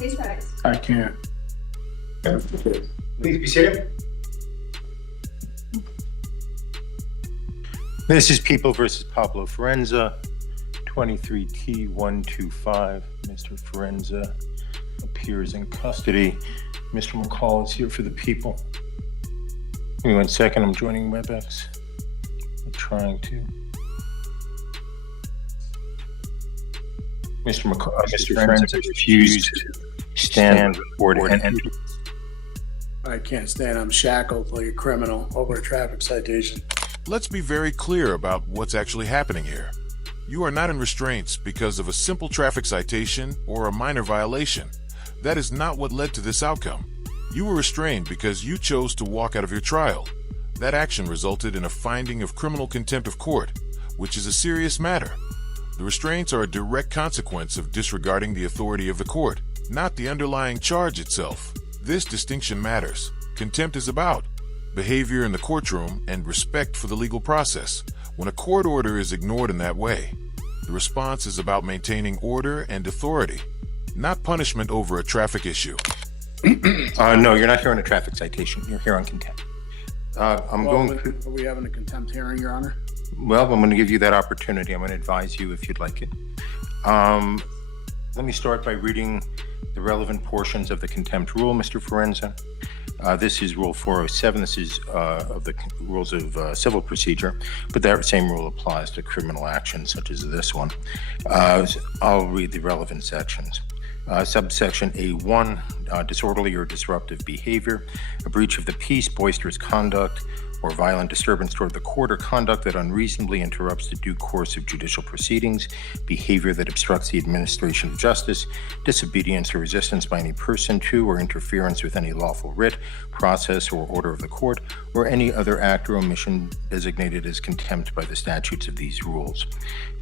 Please rise. I can't. Please be seated. This is People versus Pablo Forenza, 23T125. Mr. Forenza appears in custody. Mr. McCall is here for the people. Give me 1 second, I'm joining WebEx. I'm trying to. Mr. Forenza refused to stand before and enter. I can't stand. I'm shackled like a criminal over a traffic citation. Let's be very clear about what's actually happening here. You are not in restraints because of a simple traffic citation or a minor violation. That is not what led to this outcome. You were restrained because you chose to walk out of your trial. That action resulted in a finding of criminal contempt of court, which is a serious matter. The restraints are a direct consequence of disregarding the authority of the court, not the underlying charge itself. This distinction matters. Contempt is about behavior in the courtroom and respect for the legal process. When a court order is ignored in that way, the response is about maintaining order and authority, not punishment over a traffic issue. No, you're not here on a traffic citation. You're here on contempt. Are we having a contempt hearing, Your Honor? Well, I'm going to give you that opportunity. I'm going to advise you if you'd like it. Let me start by reading the relevant portions of the contempt rule, Mr. Forenza. This is Rule 407. This is of the rules of civil procedure, but that same rule applies to criminal actions such as this one. I'll read the relevant sections. Subsection A1, disorderly or disruptive behavior, a breach of the peace, boisterous conduct, or violent disturbance toward the court, or conduct that unreasonably interrupts the due course of judicial proceedings, behavior that obstructs the administration of justice, disobedience or resistance by any person to or interference with any lawful writ, process, or order of the court, or any other act or omission designated as contempt by the statutes of these rules.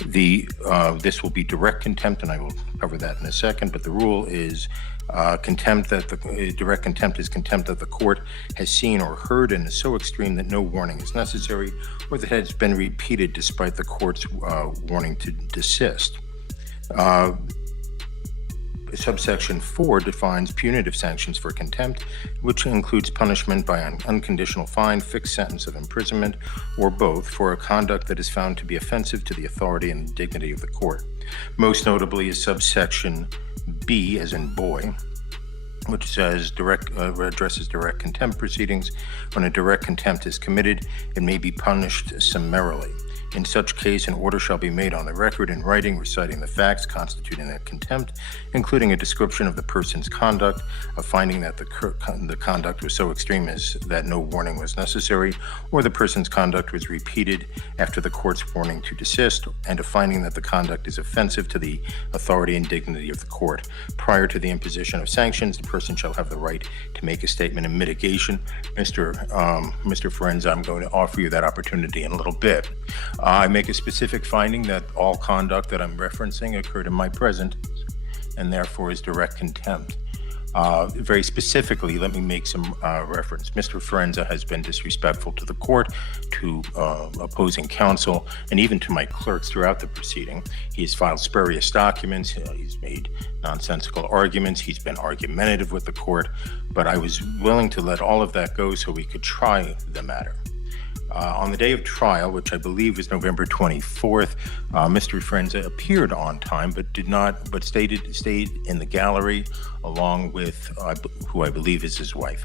This will be direct contempt, and I will cover that in a second, but the rule is direct contempt is contempt that the court has seen or heard and is so extreme that no warning is necessary, or that has been repeated despite the court's warning to desist. Subsection 4 defines punitive sanctions for contempt, which includes punishment by an unconditional fine, fixed sentence of imprisonment, or both, for a conduct that is found to be offensive to the authority and dignity of the court. Most notably is subsection B, as in boy, which says addresses direct contempt proceedings. When a direct contempt is committed, it may be punished summarily. In such case, an order shall be made on the record in writing reciting the facts constituting a contempt, including a description of the person's conduct, a finding that the conduct was so extreme as that no warning was necessary, or the person's conduct was repeated after the court's warning to desist, and a finding that the conduct is offensive to the authority and dignity of the court. Prior to the imposition of sanctions, the person shall have the right to make a statement of mitigation. Mr. Forenza, I'm going to offer you that opportunity in a little bit. I make a specific finding that all conduct that I'm referencing occurred in my presence and therefore is direct contempt. Very specifically, let me make some reference. Mr. Forenza has been disrespectful to the court, to opposing counsel, and even to my clerks throughout the proceeding. He's filed spurious documents, he's made nonsensical arguments, he's been argumentative with the court, but I was willing to let all of that go so we could try the matter. On the day of trial, which I believe was November 24th, Mr. Forenza appeared on time, but stayed in the gallery along with who I believe is his wife.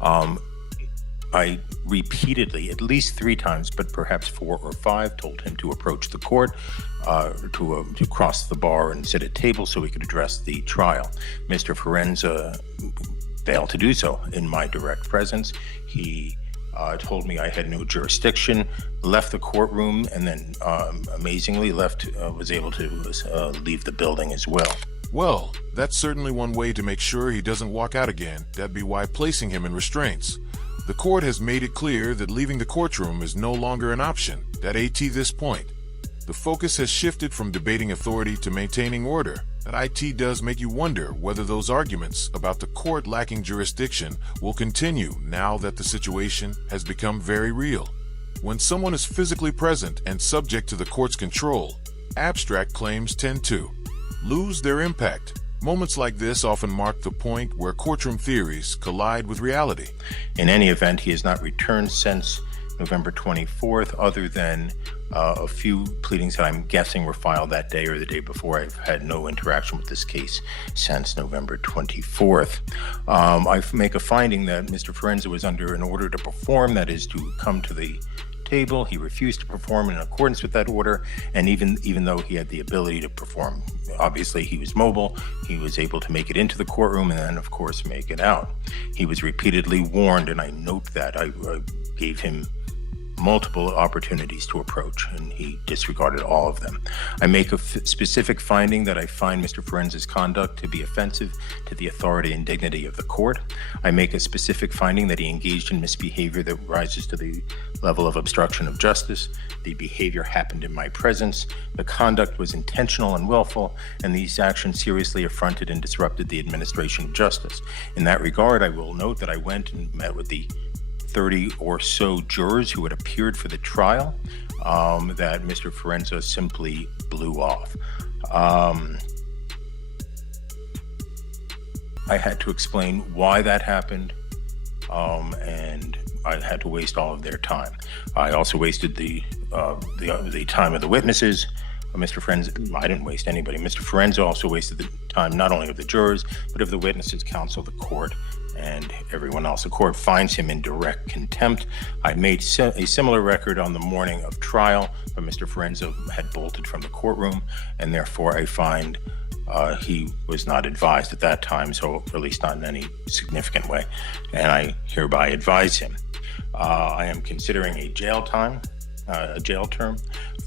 I repeatedly, at least 3 times, but perhaps 4 or 5, told him to approach the court, to cross the bar and sit at table so we could address the trial. Mr. Forenza failed to do so in my direct presence. He told me I had no jurisdiction, left the courtroom, and then amazingly was able to leave the building as well. Well, that's certainly one way to make sure he doesn't walk out again. That'd be why placing him in restraints. The court has made it clear that leaving the courtroom is no longer an option at this point. The focus has shifted from debating authority to maintaining order. That does make you wonder whether those arguments about the court lacking jurisdiction will continue now that the situation has become very real. When someone is physically present and subject to the court's control, abstract claims tend to lose their impact. Moments like this often mark the point where courtroom theories collide with reality. In any event, he has not returned since November 24th, other than a few pleadings that I'm guessing were filed that day or the day before. I've had no interaction with this case since November 24th. I make a finding that Mr. Forenza was under an order to perform, that is to come to the table. He refused to perform in accordance with that order, and even though he had the ability to perform, obviously he was mobile, he was able to make it into the courtroom and then, of course, make it out. He was repeatedly warned, and I note that. I gave him multiple opportunities to approach, and he disregarded all of them. I make a specific finding that I find Mr. Forenza's conduct to be offensive to the authority and dignity of the court. I make a specific finding that he engaged in misbehavior that rises to the level of obstruction of justice. The behavior happened in my presence. The conduct was intentional and willful, and these actions seriously affronted and disrupted the administration of justice. In that regard, I will note that I went and met with the 30 or so jurors who had appeared for the trial, that Mr. Forenza simply blew off. I had to explain why that happened, and I had to waste all of their time. I also wasted the time of the witnesses. Mr. Forenza, I didn't waste anybody. Mr. Forenza also wasted the time not only of the jurors, but of the witnesses, counsel, the court, and everyone else. The court finds him in direct contempt. I made a similar record on the morning of trial, but Mr. Forenza had bolted from the courtroom, and therefore I find he was not advised at that time, so at least not in any significant way, and I hereby advise him. I am considering a jail term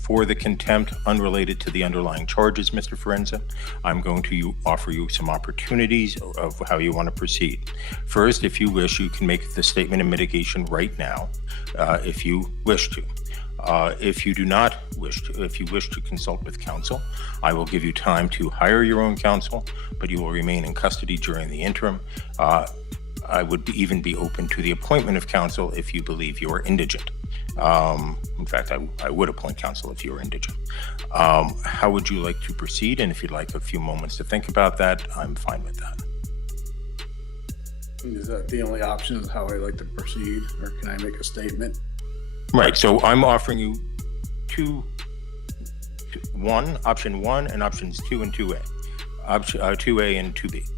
for the contempt unrelated to the underlying charges, Mr. Forenza. I'm going to offer you some opportunities of how you want to proceed. First, if you wish, you can make the statement of mitigation right now, if you wish to. If you do not wish to, if you wish to consult with counsel, I will give you time to hire your own counsel, but you will remain in custody during the interim. I would even be open to the appointment of counsel if you believe you are indigent. In fact, I would appoint counsel if you were indigent. How would you like to proceed? And if you'd like a few moments to think about that, I'm fine with that. Is that the only option, is how I like to proceed, or can I make a statement? Right, so I'm offering you option one and options 2 and 2A. 2A and 2B.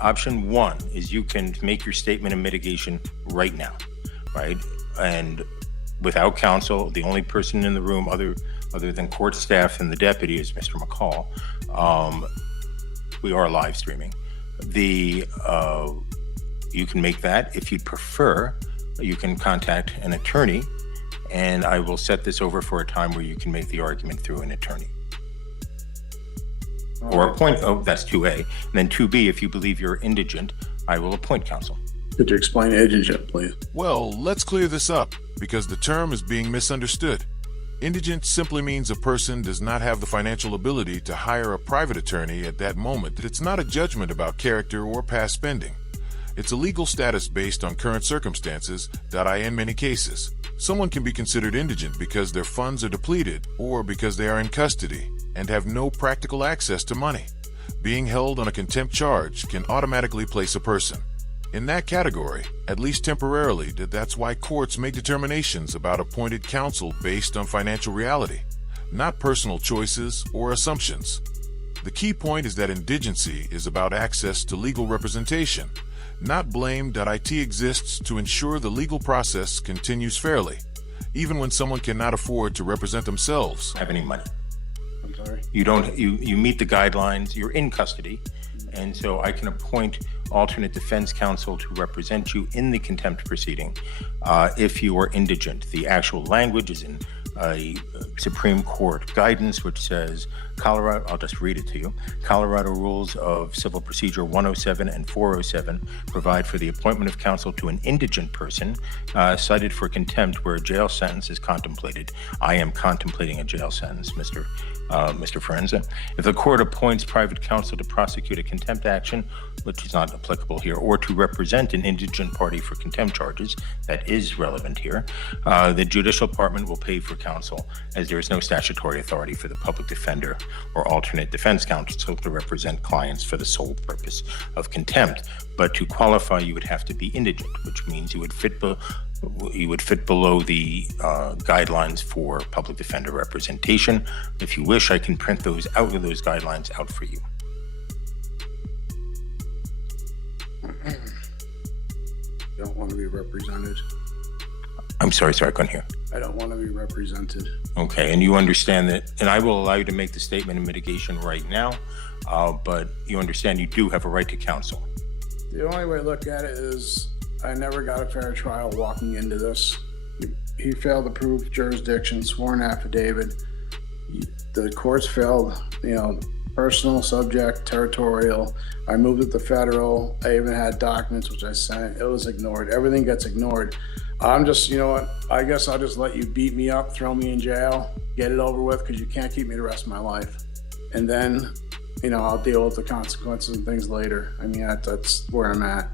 Option 1 is you can make your statement of mitigation right now, right? And without counsel, the only person in the room other than court staff and the deputy is Mr. McCall. We are live streaming. You can make that. If you'd prefer, you can contact an attorney, and I will set this over for a time where you can make the argument through an attorney. Or appoint, that's 2A. And then 2B, if you believe you're indigent, I will appoint counsel. Could you explain indigent, please? Well, let's clear this up, because the term is being misunderstood. Indigent simply means a person does not have the financial ability to hire a private attorney at that moment. It's not a judgment about character or past spending. It's a legal status based on current circumstances, i.e. in many cases. Someone can be considered indigent because their funds are depleted or because they are in custody and have no practical access to money. Being held on a contempt charge can automatically place a person in that category, at least temporarily. That's why courts make determinations about appointed counsel based on financial reality, not personal choices or assumptions. The key point is that indigency is about access to legal representation, not blame. It exists to ensure the legal process continues fairly, even when someone cannot afford to represent themselves. Have any money? I'm sorry? You meet the guidelines, you're in custody, and so I can appoint alternate defense counsel to represent you in the contempt proceeding if you are indigent. The actual language is in a Supreme Court guidance which says, Colorado, I'll just read it to you. Colorado Rules of Civil Procedure 107 and 407 provide for the appointment of counsel to an indigent person cited for contempt where a jail sentence is contemplated. I am contemplating a jail sentence, Mr. Forenza. If the court appoints private counsel to prosecute a contempt action, which is not applicable here, or to represent an indigent party for contempt charges, that is relevant here, the judicial department will pay for counsel, as there is no statutory authority for the public defender or alternate defense counsel to represent clients for the sole purpose of contempt. But to qualify, you would have to be indigent, which means you would fit below the guidelines for public defender representation. If you wish, I can print those guidelines out for you. I don't want to be represented. I'm sorry, I couldn't hear. I don't want to be represented. Okay, and you understand that, and I will allow you to make the statement of mitigation right now, but you understand you do have a right to counsel. The only way to look at it is I never got a fair trial walking into this. He failed to prove jurisdiction, sworn affidavit. The courts failed, personal, subject, territorial. I moved it to federal. I even had documents which I sent. It was ignored. Everything gets ignored. I'm just, I guess I'll just let you beat me up, throw me in jail, get it over with, because you can't keep me the rest of my life. And then, I'll deal with the consequences and things later. I mean, that's where I'm at.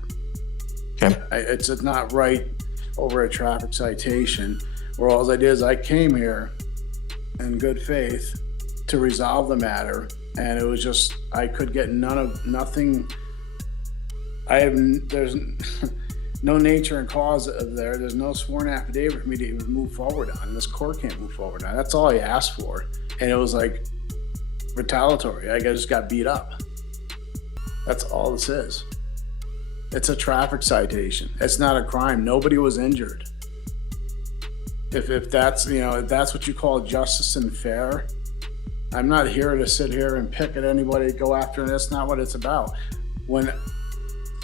Okay. It's not right over a traffic citation where all I did is I came here in good faith to resolve the matter, and it was just I could get nothing. There's no nature and cause of there. There's no sworn affidavit for me to even move forward on. This court can't move forward on. That's all I asked for, and it was like retaliatory. I just got beat up. That's all this is. It's a traffic citation. It's not a crime. Nobody was injured. If that's if that's what you call justice and fair, I'm not here to sit here and pick at anybody, go after, and that's not what it's about. When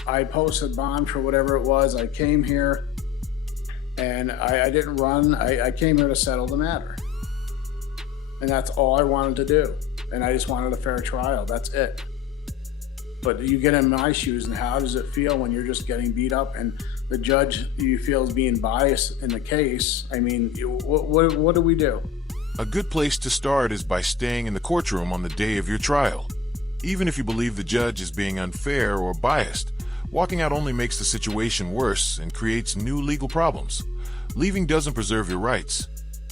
I posted bond for whatever it was, I came here and I didn't run. I came here to settle the matter. And that's all I wanted to do. And I just wanted a fair trial. That's it. But you get in my shoes, and how does it feel when you're just getting beat up and the judge you feel is being biased in the case? I mean, what do we do? A good place to start is by staying in the courtroom on the day of your trial. Even if you believe the judge is being unfair or biased, walking out only makes the situation worse and creates new legal problems. Leaving doesn't preserve your rights.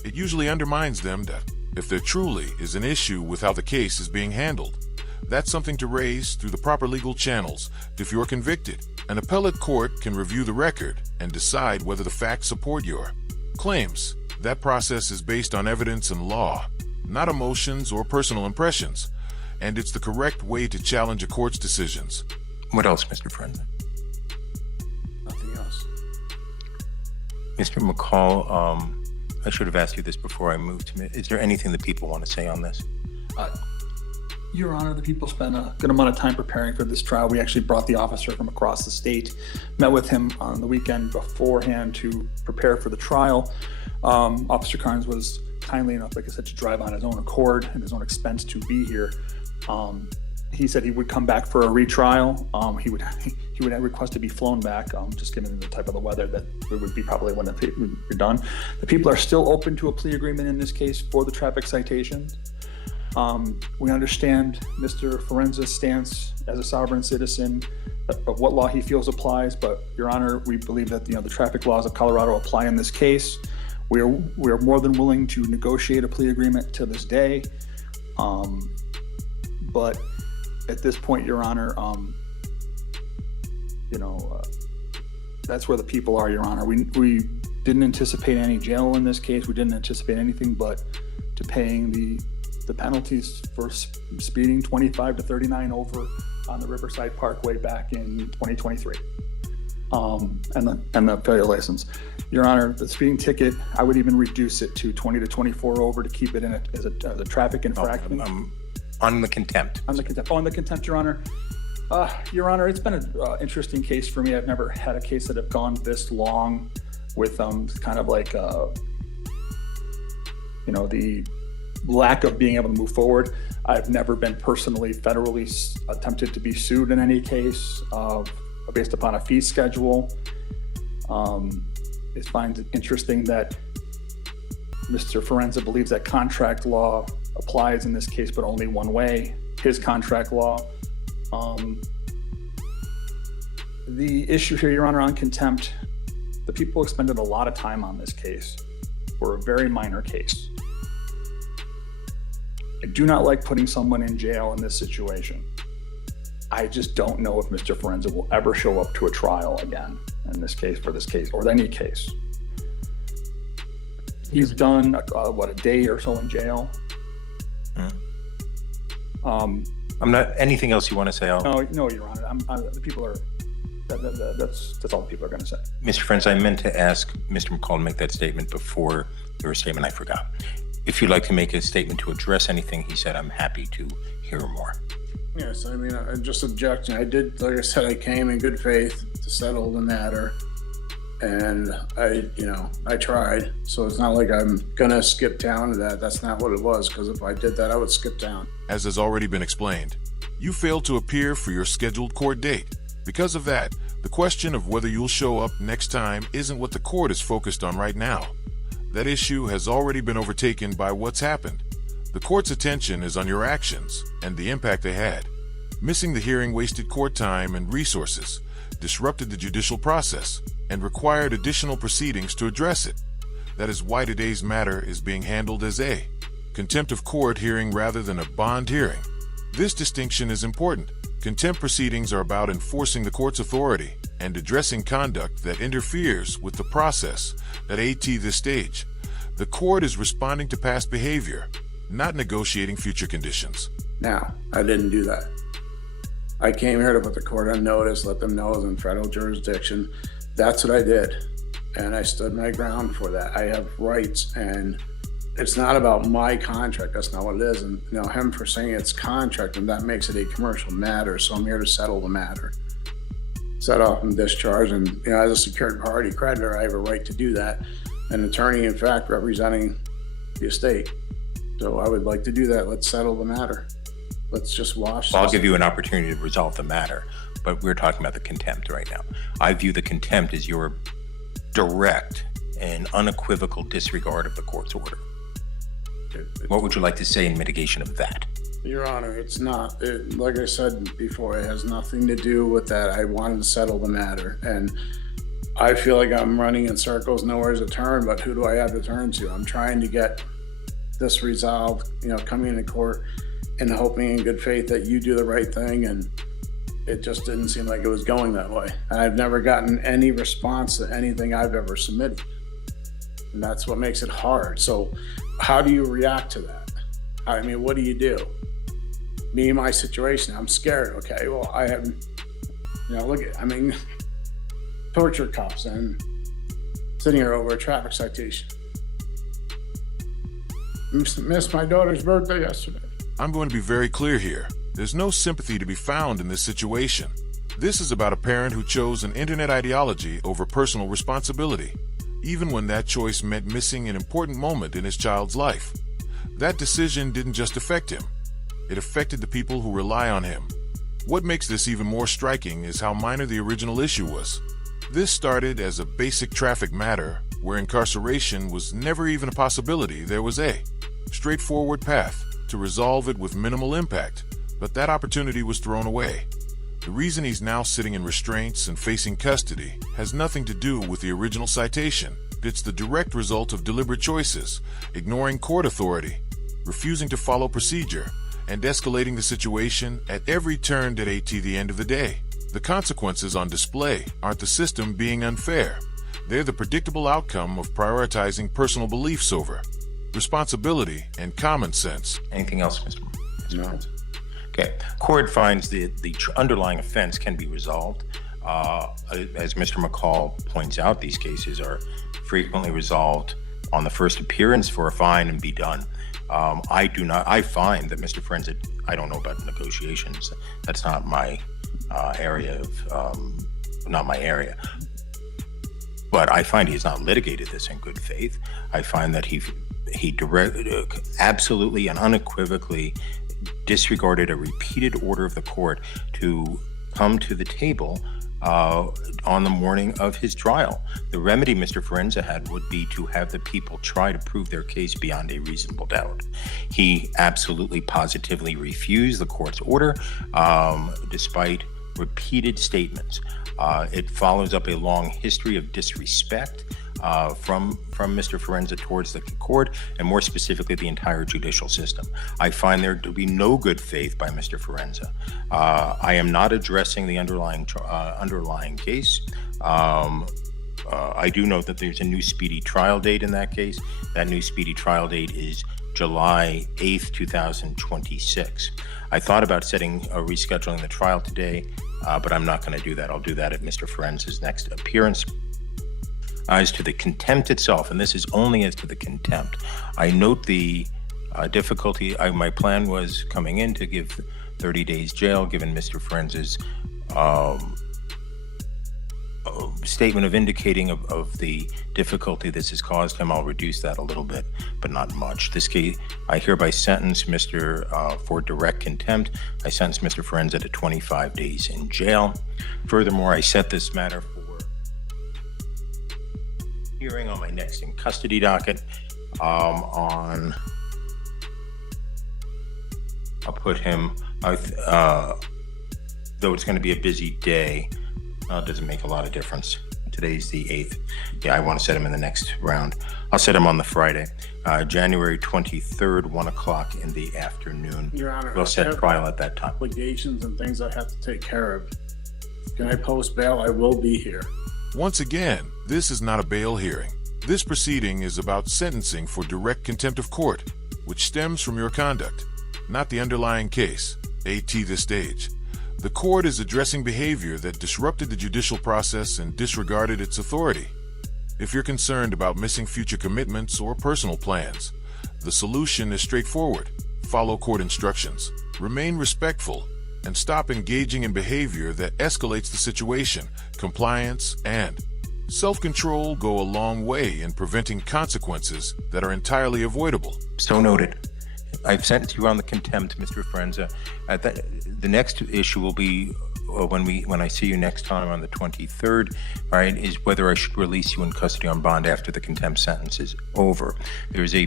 It usually undermines them if there truly is an issue with how the case is being handled. That's something to raise through the proper legal channels. If you're convicted, an appellate court can review the record and decide whether the facts support your claims. That process is based on evidence and law, not emotions or personal impressions, and it's the correct way to challenge a court's decisions. What else, Mr. Forenza? Nothing else. Mr. McCall, I should have asked you this before I moved to it. Is there anything that people want to say on this? Your Honor, the people spent a good amount of time preparing for this trial. We actually brought the officer from across the state, met with him on the weekend beforehand to prepare for the trial. Officer Carnes was kindly enough, like I said, to drive on his own accord and his own expense to be here. He said he would come back for a retrial. He would request to be flown back, just given the type of the weather that it would be probably when it would be done. The people are still open to a plea agreement in this case for the traffic citations. We understand Mr. Forenza's stance as a sovereign citizen of what law he feels applies, but Your Honor, we believe that the traffic laws of Colorado apply in this case. We are more than willing to negotiate a plea agreement to this day, but at this point, Your Honor, that's where the people are, Your Honor. We didn't anticipate any jail in this case. We didn't anticipate anything but to paying the penalties for speeding 25 to 39 over on the Riverside Parkway back in 2023, and the failure license. Your Honor, the speeding ticket, I would even reduce it to 20 to 24 over to keep it in as a traffic infraction. On the contempt. On the contempt, Your Honor. Your Honor, it's been an interesting case for me. I've never had a case that have gone this long with kind of like the lack of being able to move forward. I've never been personally federally attempted to be sued in any case based upon a fee schedule. I find it interesting that Mr. Forenza believes that contract law applies in this case, but only one way, his contract law. The issue here, Your Honor, on contempt, the people expended a lot of time on this case. for a very minor case. I do not like putting someone in jail in this situation. I just don't know if Mr. Forenza will ever show up to a trial again in this case, for this case, or any case. He's done, a day or so in jail. I'm not, anything else you want to say? No, Your Honor. The people are, that's all the people are going to say. Mr. Forenza, I meant to ask Mr. McCall to make that statement before your statement. I forgot. If you'd like to make a statement to address anything he said, I'm happy to hear more. Yes, I mean, I'm just objecting. I did, like I said, I came in good faith to settle the matter. And I tried. So it's not like I'm going to skip town to that. That's not what it was, because if I did that, I would skip town. As has already been explained, you failed to appear for your scheduled court date. Because of that, the question of whether you'll show up next time isn't what the court is focused on right now. That issue has already been overtaken by what's happened. The court's attention is on your actions and the impact they had. Missing the hearing wasted court time and resources, disrupted the judicial process, and required additional proceedings to address it. That is why today's matter is being handled as a contempt of court hearing rather than a bond hearing. This distinction is important. Contempt proceedings are about enforcing the court's authority and addressing conduct that interferes with the process at this stage. The court is responding to past behavior, not negotiating future conditions. Now, I didn't do that. I came here to put the court on notice, let them know it was in federal jurisdiction. That's what I did. And I stood my ground for that. I have rights, and it's not about my contract. That's not what it is. And him for saying it's contract, and that makes it a commercial matter. So I'm here to settle the matter. Set off and discharge. And as a secured party creditor, I have a right to do that. An attorney, in fact, representing the estate. So I would like to do that. Let's settle the matter. Let's just wash. Well, I'll give you an opportunity to resolve the matter, but we're talking about the contempt right now. I view the contempt as your direct and unequivocal disregard of the court's order. What would you like to say in mitigation of that? Your Honor, it's not. Like I said before, it has nothing to do with that. I wanted to settle the matter, and I feel like I'm running in circles, nowhere to turn, but who do I have to turn to? I'm trying to get this resolved, coming into court and hoping in good faith that you do the right thing, and it just didn't seem like it was going that way. And I've never gotten any response to anything I've ever submitted, and that's what makes it hard. So how do you react to that? I mean, what do you do? Me, my situation, I'm scared. Okay, well, I have, torture cuffs and sitting here over a traffic citation. Missed my daughter's birthday yesterday. I'm going to be very clear here. There's no sympathy to be found in this situation. This is about a parent who chose an internet ideology over personal responsibility, even when that choice meant missing an important moment in his child's life. That decision didn't just affect him. It affected the people who rely on him. What makes this even more striking is how minor the original issue was. This started as a basic traffic matter where incarceration was never even a possibility. There was a straightforward path to resolve it with minimal impact, but that opportunity was thrown away. The reason he's now sitting in restraints and facing custody has nothing to do with the original citation. It's the direct result of deliberate choices, ignoring court authority, refusing to follow procedure, and escalating the situation at every turn at the end of the day. The consequences on display aren't the system being unfair. They're the predictable outcome of prioritizing personal beliefs over responsibility and common sense. Anything else, Mr. No. Okay. Court finds the underlying offense can be resolved. As Mr. McCall points out, these cases are frequently resolved on the first appearance for a fine and be done. I find that Mr. Forenza, I don't know about negotiations. That's not my area. But I find he has not litigated this in good faith. I find that he absolutely and unequivocally disregarded a repeated order of the court to come to the table on the morning of his trial. The remedy Mr. Forenza had would be to have the people try to prove their case beyond a reasonable doubt. He absolutely positively refused the court's order, despite repeated statements. It follows up a long history of disrespect from Mr. Forenza towards the court, and more specifically the entire judicial system. I find there to be no good faith by Mr. Forenza. I am not addressing the underlying case. I do note that there's a new speedy trial date in that case. That new speedy trial date is July 8th, 2026. I thought about rescheduling the trial today, but I'm not going to do that. I'll do that at Mr. Forenza's next appearance. As to the contempt itself, and this is only as to the contempt, I note the difficulty. My plan was coming in to give 30 days jail, given Mr. Forenza's statement of indicating of the difficulty this has caused him. I'll reduce that a little bit, but not much. This case, I hereby sentence Mr. For direct contempt. I sentence Mr. Forenza to 25 days in jail. Furthermore, I set this matter for hearing on my next in custody docket I'll put him, though it's going to be a busy day, it doesn't make a lot of difference. Today's the 8th. Yeah, I want to set him in the next round. I'll set him on the Friday, January 23rd, 1 o'clock in the afternoon. Your Honor, we'll set trial at that time. Obligations and things I have to take care of. Can I post bail? I will be here. Once again, this is not a bail hearing. This proceeding is about sentencing for direct contempt of court, which stems from your conduct, not the underlying case, at this stage. The court is addressing behavior that disrupted the judicial process and disregarded its authority. If you're concerned about missing future commitments or personal plans, the solution is straightforward. Follow court instructions, remain respectful, and stop engaging in behavior that escalates the situation. Compliance and self-control go a long way in preventing consequences that are entirely avoidable. So noted. I've sentenced you on the contempt, Mr. Forenza. The next issue will be when I see you next time on the 23rd, right, is whether I should release you in custody on bond after the contempt sentence is over. There is a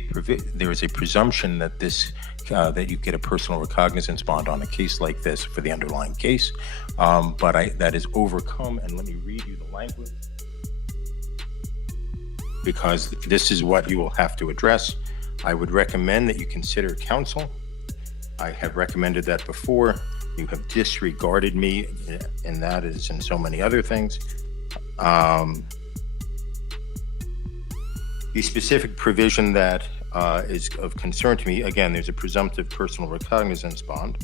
presumption that that you get a personal recognizance bond on a case like this for the underlying case, but that is overcome. And let me read you the language, because this is what you will have to address. I would recommend that you consider counsel. I have recommended that before. You have disregarded me, and that is in so many other things. The specific provision that is of concern to me, again, there's a presumptive personal recognizance bond.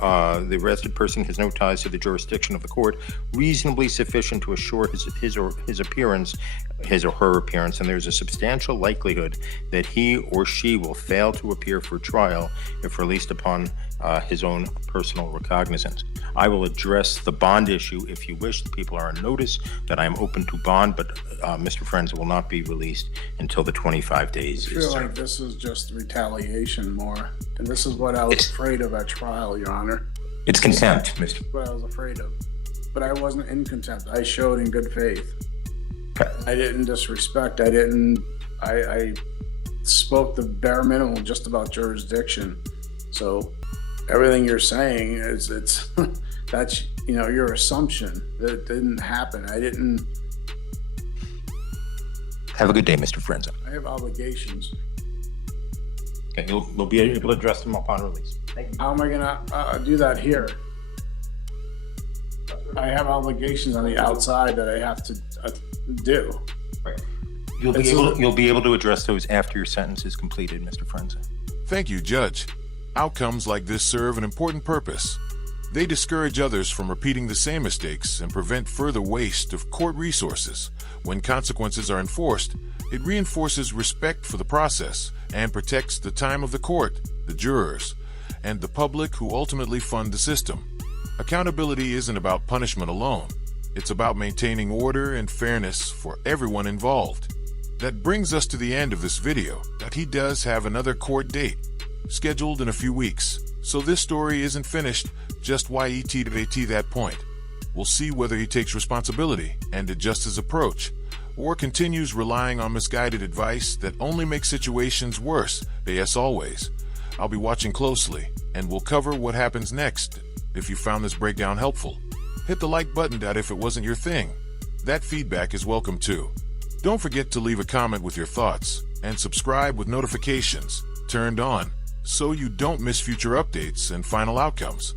The arrested person has no ties to the jurisdiction of the court, reasonably sufficient to assure his or her appearance, and there's a substantial likelihood that he or she will fail to appear for trial if released upon his own personal recognizance. I will address the bond issue if you wish. The people are on notice that I am open to bond, but Mr. Forenza will not be released until the 25 days I feel like this is just retaliation more, and this is what I was afraid of at trial, Your Honor. It's contempt, Mr. What I was afraid of, but I wasn't in contempt. I showed in good faith. Okay. I didn't disrespect. I spoke the bare minimum just about jurisdiction. So everything you're saying is that's your assumption that it didn't happen. I didn't. Have a good day, Mr. Forenza. I have obligations. Okay, you'll be able to address them upon release. Thank you. How am I gonna do that here? I have obligations on the outside that I have to do. Right. You'll be able to address those after your sentence is completed, Mr. Forenza. Thank you, Judge. Outcomes like this serve an important purpose. They discourage others from repeating the same mistakes and prevent further waste of court resources. When consequences are enforced, it reinforces respect for the process and protects the time of the court, the jurors, and the public who ultimately fund the system. Accountability isn't about punishment alone. It's about maintaining order and fairness for everyone involved. That brings us to the end of this video, that he does have another court date scheduled in a few weeks. So this story isn't finished, just why ET did AT that point. We'll see whether he takes responsibility and adjusts his approach, or continues relying on misguided advice that only makes situations worse. As always, I'll be watching closely, and we'll cover what happens next. If you found this breakdown helpful, Hit the like button if it wasn't your thing. That feedback is welcome too. Don't forget to leave a comment with your thoughts and subscribe with notifications turned on so you don't miss future updates and final outcomes.